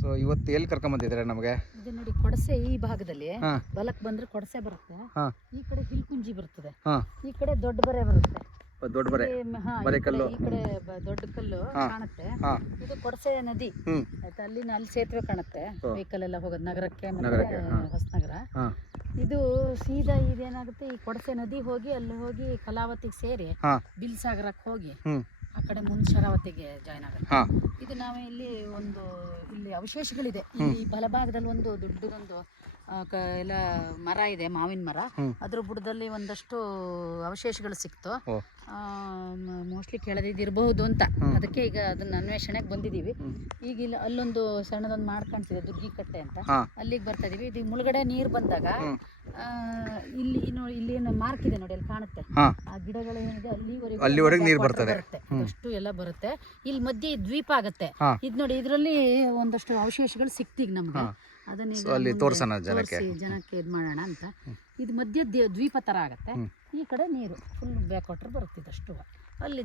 So ಇವತ್ತು ಎಲ್ಲಿ ಕರ್ಕೊಂಬಂದಿದ್ದಾರೆ ನಮಗೆ? ಇದು ನೋಡಿ ಕೊಡಸೆ ಈ ಭಾಗದಲ್ಲಿ ಬಲಕ್ಕೆ ಬಂದ್ರೆ ಕೊಡಸೆ ಬರುತ್ತೆ, ಈ ಕಡೆ ಹಿಲ್ಕುಂಜಿ ಬರ್ತದೆ, ಈ ಕಡೆ ದೊಡ್ಡ ಬರೆ ಬರುತ್ತೆ. ದೊಡ್ಡ ಬರೆ ಬರೆಕಲ್ಲು, ಈ ಕಡೆ ದೊಡ್ಡ ಕಲ್ಲು ಕಾಣುತ್ತೆ. ಇದು ಕೊಡಸೆ ನದಿ ಆಯ್ತಾ, ಅಲ್ಲಿ ಸೇತುವೆ ಕಾಣುತ್ತೆ, ವೆಹಿಕಲ್ ಎಲ್ಲ ಹೋಗೋದು ನಗರಕ್ಕೆ, ಹೊಸನಗರ. ಇದು ಸೀದಾ ಇದೇನಾಗುತ್ತೆ, ಈ ಕೊಡಸೆ ನದಿ ಹೋಗಿ ಅಲ್ಲಿ ಹೋಗಿ ಕಲಾವತಿಗೆ ಸೇರಿ ಬಿಲ್ಸಾಗರಕ್ಕೆ ಹೋಗಿ ಆ ಕಡೆ ಮುಂದೆ ಶರಾವತಿಗೆ ಜಾಯ್ನ್ ಆಗುತ್ತೆ. ಇದು ನಾವು ಇಲ್ಲಿ ಅವಶೇಷಗಳಿದೆ. ಈ ಬಲಭಾಗದಲ್ಲಿ ಒಂದು ದೊಡ್ಡದೊಂದು ಎಲ್ಲ ಮರ ಇದೆ, ಮಾವಿನ ಮರ. ಅದ್ರ ಬುಡದಲ್ಲಿ ಒಂದಷ್ಟು ಅವಶೇಷಗಳು ಸಿಕ್ತು. ಮೋಸ್ಟ್ಲಿ ಕೆಳದಿದ್ದಿರಬಹುದು ಅಂತ, ಅದಕ್ಕೆ ಈಗ ಅದನ್ನ ಅನ್ವೇಷಣೆಗೆ ಬಂದಿದ್ದೀವಿ. ಈಗ ಇಲ್ಲಿ ಅಲ್ಲೊಂದು ಸಣ್ಣದೊಂದು ಮಾಡ್ಕಾಣ್ತಿದೆ, ದುರ್ಗಿ ಕಟ್ಟೆ ಅಂತ, ಅಲ್ಲಿಗೆ ಬರ್ತಾ ಇದೀವಿ. ಇದು ಮುಳುಗಡೆ ನೀರು ಬಂದಾಗ ಇಲ್ಲಿ ಮಾರ್ಕ್ ಇದೆ ನೋಡಿ, ಅಲ್ಲಿ ಕಾಣುತ್ತೆ ಆ ಗಿಡಗಳು ಏನಿದೆ ಅಲ್ಲಿವರೆಗೆ ನೀರು ಬರ್ತದೆ, ಅಷ್ಟು ಎಲ್ಲ ಬರುತ್ತೆ. ಇಲ್ಲಿ ಮಧ್ಯೆ ದ್ವೀಪ ಆಗತ್ತೆ. ಇದು ನೋಡಿ, ಇದರಲ್ಲಿ ಒಂದಷ್ಟು ಅವಶೇಷಗಳು ಸಿಕ್ತೀಗ ನಮ್ಗೆ, ಅದನ್ನ ತೋರ್ಸೋಣ ಜನಕ್ಕೆ ಇದು ಮಾಡೋಣ ಅಂತ. ಇದು ಮಧ್ಯ ದ್ವೀಪ ತರ ಆಗತ್ತೆ. ಈ ಕಡೆ ನೀರು ಫುಲ್ ಬ್ಯಾಕ್ ವಾಟರ್ ಬರುತ್ತೆ, ಇದಷ್ಟು ಅಲ್ಲಿ